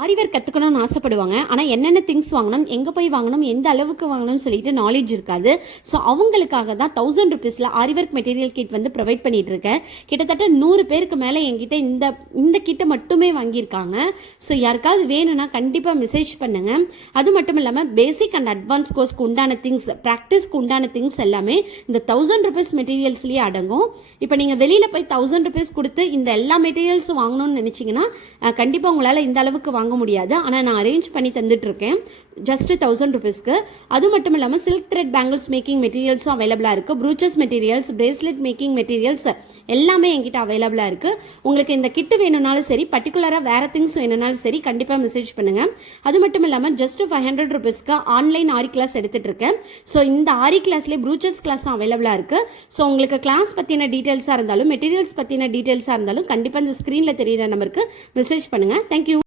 ஆரி work கற்றுக்கணும்னு ஆசைப்படுவாங்க. ஆனால் என்னென்ன திங்ஸ் வாங்கணும், எங்கே போய் வாங்கணும், எந்த அளவுக்கு வாங்கணும்னு சொல்லிட்டு நாலேஜ் இருக்காது. ஸோ அவங்களுக்காக தான் 1000 ருபீஸில் ஆரி ஒர்க் மெட்டீரியல் கிட் வந்து ப்ரொவைட் பண்ணிட்டு இருக்கேன். கிட்டத்தட்ட 100 பேருக்கு மேலே என்கிட்ட இந்த கிட்டை மட்டுமே வாங்கியிருக்காங்க. ஸோ யாருக்காவது வேணும்னா கண்டிப்பாக மெசேஜ் பண்ணுங்கள். அது மட்டும் இல்லாமல் பேசிக் அண்ட் அட்வான்ஸ் கோர்ஸ்க்கு உண்டான திங்ஸ், ப்ராக்டிஸ்க்கு உண்டான திங்ஸ் எல்லாமே இந்த 1000 ருபீஸ் மெட்டீரியல்ஸ்லேயே அடங்கும். இப்போ நீங்கள் வெளியில் போய் 1000 ருபீஸ் கொடுத்து இந்த எல்லா மெட்டீரியல்ஸும் வாங்கணும்னு நினச்சிங்கன்னா கண்டிப்பாக உங்களால் இந்த அளவுக்கு வாங்க முடியாது. ஆனால் நான் அரேஞ்ச் பண்ணி தந்துட்டு இருக்கேன் ஜஸ்ட் 1000 ருபீஸ்க்கு. அது மட்டும் இல்லாமல் சில்க் த்ரெட் பேங்கிள்ஸ் மேக்கிங் மெட்டீரியல்ஸும் அவைலபிளாக இருக்குது. ப்ரூச்சஸ் மெட்டீரியல்ஸ், பிரேஸ்லெட் மேக்கிங் மெட்டீரியல்ஸ் எல்லாமே என்கிட்ட அவைலபிளாக இருக்குது. உங்களுக்கு இந்த கிட்டு வேணும்னாலும் சரி, பர்டிகுலராக வேறு திங்ஸ் வேணும்னாலும் சரி, கண்டிப்பாக மெசேஜ் பண்ணுங்கள். அது மட்டும் இல்லாமல் ஜஸ்ட் 500 ருபீஸ்க்கு ஆன்லைன் ஆரி கிளாஸ் எடுத்துகிட்டு இருக்கேன். ஸோ இந்த ஆரி கிளாஸ்லேயே ப்ரூச்சஸ் கிளாஸும் அவைலபிளாக இருக்குது. ஸோ உங்களுக்கு கிளாஸ் பற்றின டீட்டெயில்ஸாக இருந்தாலும், மெட்டீரியல்ஸ் பற்றின டீட்டெயில்ஸாக இருந்தாலும் கண்டிப்பாக இந்த ஸ்க்ரீனில் தெரியிற நம்பருக்கு மெசேஜ் பண்ணுங்கள். தேங்க்யூ.